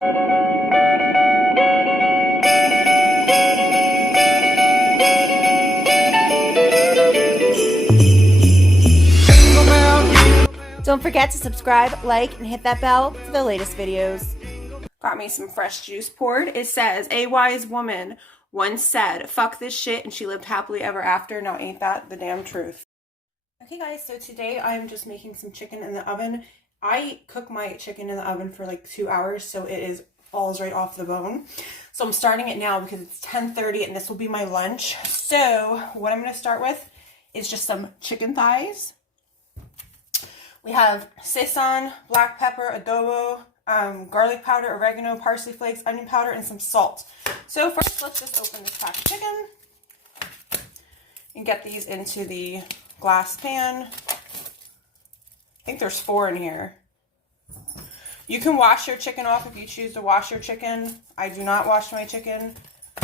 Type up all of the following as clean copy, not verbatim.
Don't forget to subscribe, like, and hit that bell for the latest videos. Got me some fresh juice poured. It says, a wise woman once said, fuck this shit, and she lived happily ever after. Now ain't that the damn truth? Okay guys, so today I'm just making some chicken in the oven. I cook my chicken in the oven for like 2 hours, so it falls right off the bone. So I'm starting it now because it's 10:30 and this will be my lunch. So what I'm going to start with is just some chicken thighs. We have sesame, black pepper, adobo, garlic powder, oregano, parsley flakes, onion powder, and some salt. So first, let's just open this pack of chicken and get these into the glass pan. I think there's 4 in here. You can wash your chicken off if you choose to wash your chicken. I do not wash my chicken.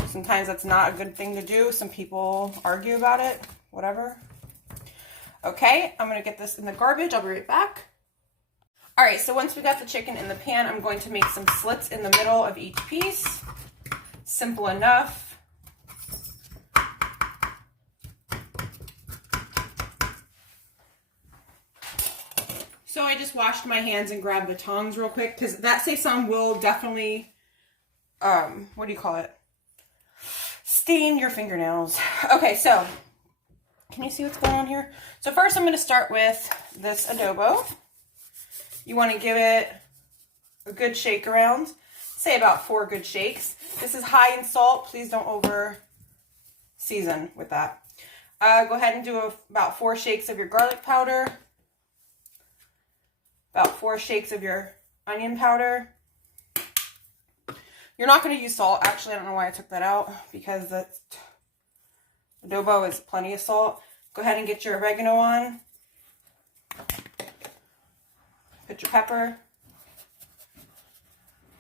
Sometimes that's not a good thing to do. Some people argue about it. Whatever. Okay, I'm going to get this in the garbage. I'll be right back. All right, so once we got the chicken in the pan, I'm going to make some slits in the middle of each piece. Simple enough. So I just washed my hands and grabbed the tongs real quick because that sesame will definitely, what do you call it? Stain your fingernails. Okay, so can you see what's going on here? So first I'm going to start with this adobo. You want to give it a good shake around. Say about 4 good shakes. This is high in salt. Please don't over season with that. Go ahead and do about 4 shakes of your garlic powder. About 4 shakes of your onion powder. You're not going to use salt. Actually, I don't know why I took that out because the adobo is plenty of salt. Go ahead and get your oregano on. Put your pepper.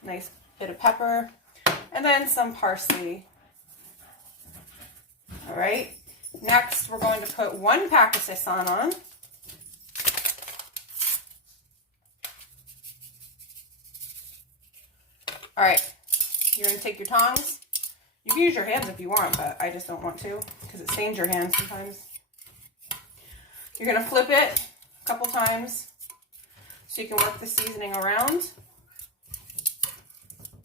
Nice bit of pepper. And then some parsley. All right. Next, we're going to put 1 pack of sesame on. All right. You're going to take your tongs. You can use your hands if you want, but I just don't want to because it stains your hands sometimes. You're going to flip it a couple times so you can work the seasoning around.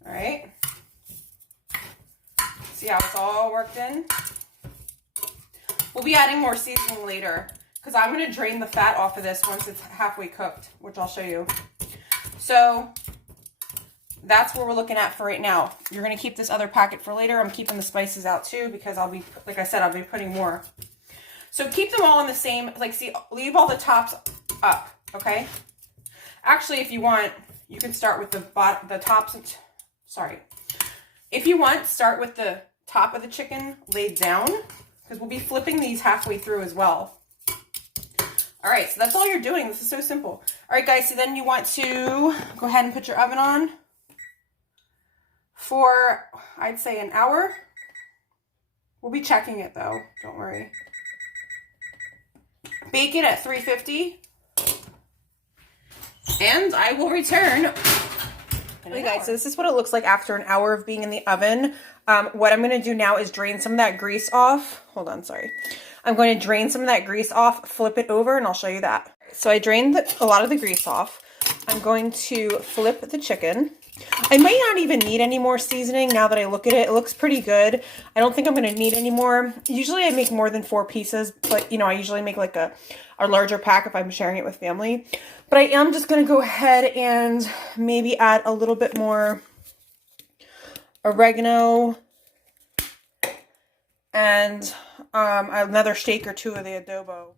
All right. See how it's all worked in? We'll be adding more seasoning later because I'm going to drain the fat off of this once it's halfway cooked, which I'll show you. So that's what we're looking at for right now. You're going to keep this other packet for later. I'm keeping the spices out too because I'll be, like I said, I'll be putting more. So keep them all in the same, like see, leave all the tops up, okay? Actually, if you want, you can start with the tops, sorry. If you want, start with the top of the chicken laid down because we'll be flipping these halfway through as well. All right, so that's all you're doing. This is so simple. All right, guys, so then you want to go ahead and put your oven on for, I'd say, an hour. We'll be checking it though, don't worry. Bake it at 350. And I will return. Okay guys, so this is what it looks like after an hour of being in the oven. What I'm going to do now is drain some of that grease off. Hold on, sorry. I'm going to drain some of that grease off, flip it over, and I'll show you that. So I drained a lot of the grease off. I'm going to flip the chicken. I might not even need any more seasoning now that I look at it. It looks pretty good. I don't think I'm going to need any more. Usually I make more than 4 pieces, but you know, I usually make like a larger pack if I'm sharing it with family. But I am just going to go ahead and maybe add a little bit more oregano and another shake or 2 of the adobo.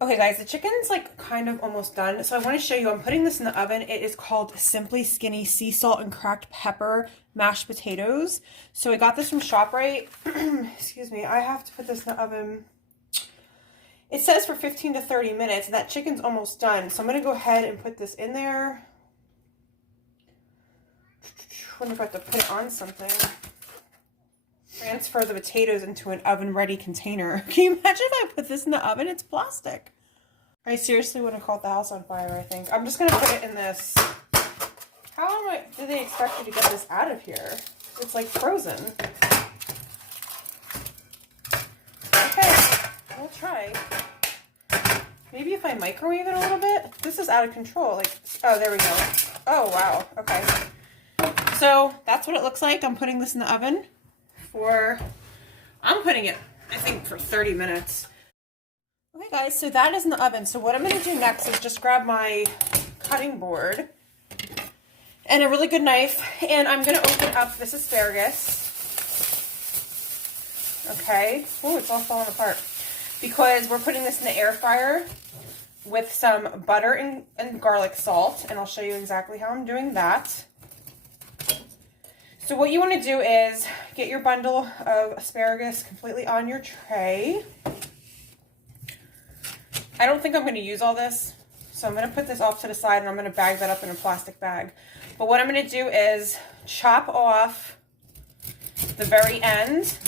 Okay guys, the chicken's like kind of almost done. So I want to show you, I'm putting this in the oven. It is called Simply Skinny Sea Salt and Cracked Pepper Mashed Potatoes. So I got this from ShopRite. Excuse me, I have to put this in the oven. It says for 15 to 30 minutes. That chicken's almost done. So I'm going to go ahead and put this in there. I wonder if I have to put it on something. Transfer the potatoes into an oven-ready container. Can you imagine if I put this in the oven? It's plastic. I seriously would have caught the house on fire, I think. I'm just going to put it in this. How am I? do they expect you to get this out of here? It's like frozen. Okay, we'll try. Maybe if I microwave it a little bit. This is out of control. Like, oh, there we go. Oh, wow. Okay. So that's what it looks like. I'm putting this in the oven I'm putting it, I think, for 30 minutes. Okay, guys, so that is in the oven. So what I'm going to do next is just grab my cutting board and a really good knife, and I'm going to open up this asparagus. Okay. Oh, it's all falling apart. Because we're putting this in the air fryer with some butter and garlic salt, and I'll show you exactly how I'm doing that. So what you want to do is get your bundle of asparagus completely on your tray. I don't think I'm going to use all this, so I'm going to put this off to the side, and I'm going to bag that up in a plastic bag. But what I'm going to do is chop off the very end.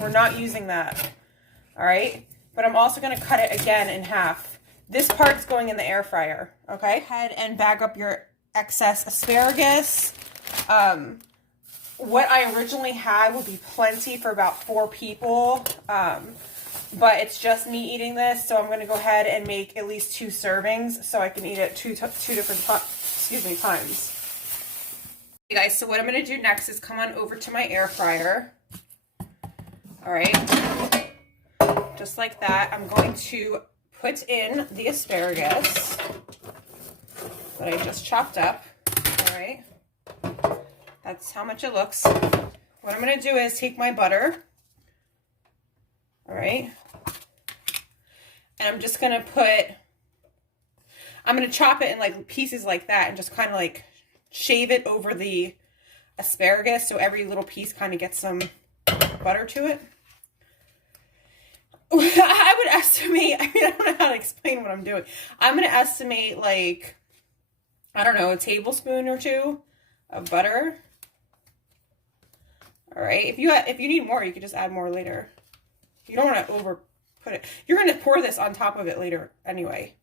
We're not using that, all right? But I'm also going to cut it again in half. This part's going in the air fryer, okay? Go ahead and bag up your excess asparagus. What I originally had would be plenty for about 4 people, but it's just me eating this, so I'm going to go ahead and make at least 2 servings so I can eat it two different times. Okay, guys, so what I'm going to do next is come on over to my air fryer. All right, just like that. I'm going to put in the asparagus that I just chopped up. All right. That's how much it looks. What I'm going to do is take my butter, all right, and I'm just going to I'm going to chop it in like pieces like that and just kind of like shave it over the asparagus so every little piece kind of gets some butter to it. I would estimate, I don't know how to explain what I'm doing. I'm going to estimate like, I don't know, a tablespoon or 2 of butter. All right, if you need more, you could just add more later. You don't want to over put it. You're going to pour this on top of it later anyway.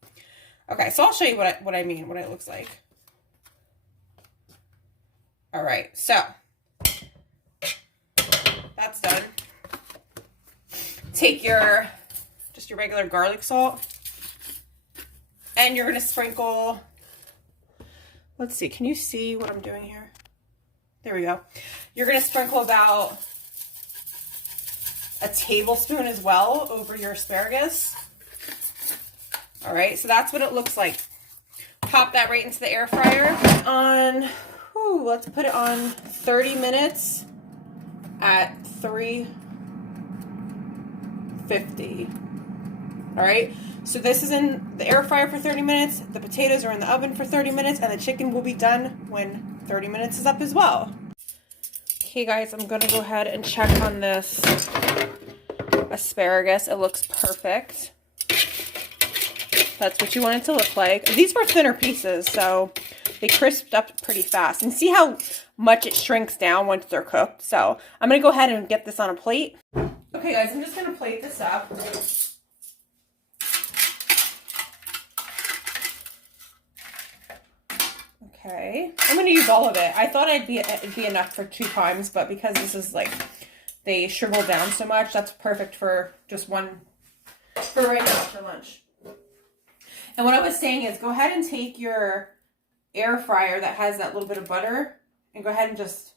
Okay, so I'll show you what I mean, what it looks like. All right, so that's done. Take just your regular garlic salt, and you're going to sprinkle, let's see, can you see what I'm doing here? There we go. You're going to sprinkle about a tablespoon as well over your asparagus. All right, so that's what it looks like. Pop that right into the air fryer let's put it on 30 minutes at 350. All right, so this is in the air fryer for 30 minutes. The potatoes are in the oven for 30 minutes, and the chicken will be done when 30 minutes is up as well. Okay, guys, I'm going to go ahead and check on this asparagus. It looks perfect. That's what you want it to look like. These were thinner pieces, so they crisped up pretty fast. And see how much it shrinks down once they're cooked. So I'm going to go ahead and get this on a plate. Okay, guys, I'm just going to plate this up. Okay, I'm going to use all of it. I thought it'd be enough for 2 times, but because this is like, they shrivel down so much, that's perfect for just one, for right now, for lunch. And what I was saying is go ahead and take your air fryer that has that little bit of butter and go ahead and just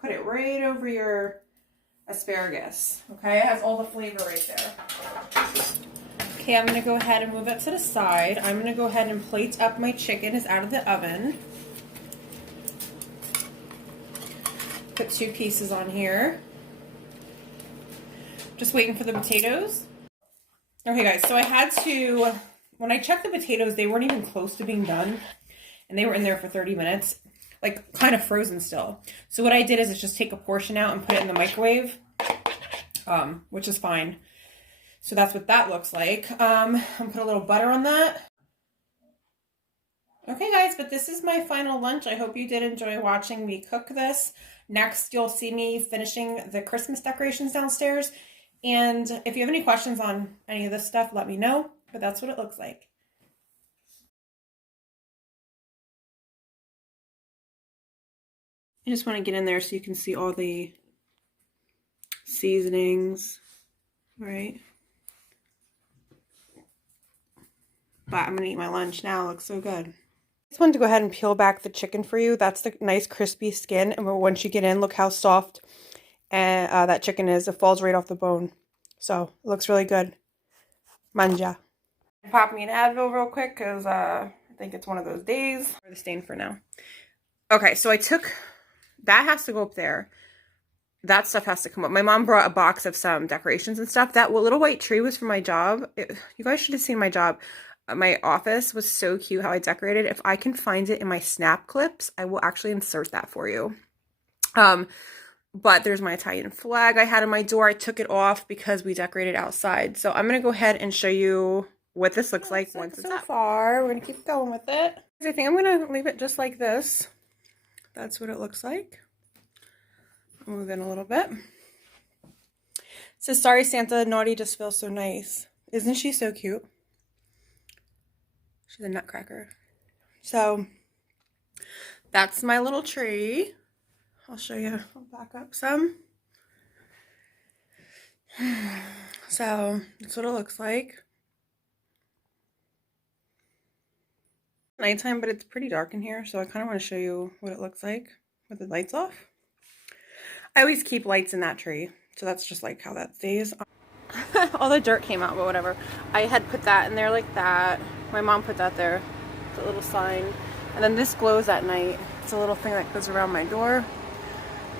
put it right over your asparagus. Okay, it has all the flavor right there. Okay, I'm going to go ahead and move it to the side. I'm going to go ahead and plate up my chicken. It's out of the oven. Put 2 pieces on here. Just waiting for the potatoes. Okay, guys, so I had to, when I checked the potatoes, they weren't even close to being done. And they were in there for 30 minutes, like kind of frozen still. So what I did is just take a portion out and put it in the microwave, which is fine. So that's what that looks like. I'm gonna put a little butter on that. Okay, guys, but this is my final lunch. I hope you did enjoy watching me cook this. Next, you'll see me finishing the Christmas decorations downstairs. And if you have any questions on any of this stuff, let me know. But that's what it looks like. I just want to get in there so you can see all the seasonings, right? But I'm gonna eat my lunch now. It looks so good. I just wanted to go ahead and peel back the chicken for you. That's the nice crispy skin, and once you get in, look how soft and that chicken is. It falls right off the bone, so it looks really good. Manja. Pop me an Advil real quick because I think it's one of those days. For the stain for now. Okay, so I took that, has to go up there. That stuff has to come up. My mom brought a box of some decorations and stuff. That little white tree was for my job. You guys should have seen my job. My office was so cute how I decorated. If I can find it in my snap clips, I will actually insert that for you. But there's my Italian flag I had on my door. I took it off because we decorated outside. So I'm going to go ahead and show you what this looks like once it's up. So far, we're going to keep going with it. I think I'm going to leave it just like this. That's what it looks like. Move in a little bit. It says, sorry Santa, naughty just feels so nice. Isn't she so cute? She's a nutcracker. So that's my little tree. I'll show you. I'll back up some. So that's what it looks like. Nighttime, but it's pretty dark in here, so I kind of want to show you what it looks like with the lights off. I always keep lights in that tree, so that's just like how that stays. All the dirt came out, but whatever. I had put that in there like that. My mom put that there. It's a little sign. And then this glows at night. It's a little thing that goes around my door.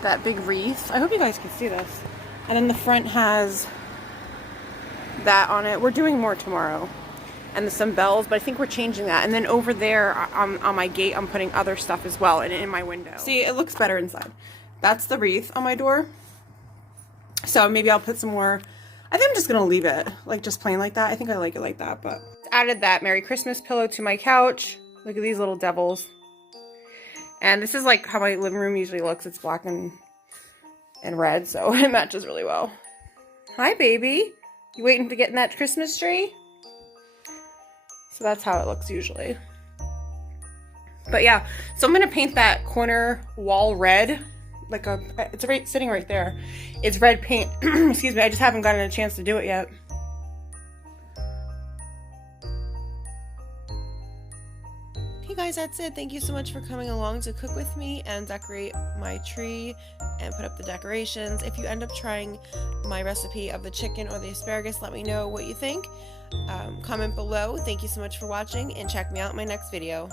That big wreath. I hope you guys can see this. And then the front has that on it. We're doing more tomorrow. And some bells, but I think we're changing that. And then over there on my gate, I'm putting other stuff as well and in my window. See, it looks better inside. That's the wreath on my door. So maybe I'll put some more. I think I'm just going to leave it like just plain like that. I think I like it like that, but added that Merry Christmas pillow to my couch. Look at these little devils. And this is like how my living room usually looks. It's black and red, so it matches really well. Hi, baby. You waiting to get in that Christmas tree? So that's how it looks usually. But yeah, so I'm going to paint that corner wall red. It's sitting right there. It's red paint. Excuse me, I just haven't gotten a chance to do it yet. Hey guys, that's it. Thank you so much for coming along to cook with me and decorate my tree and put up the decorations. If you end up trying my recipe of the chicken or the asparagus, let me know what you think. Comment below. Thank you so much for watching, and check me out in my next video.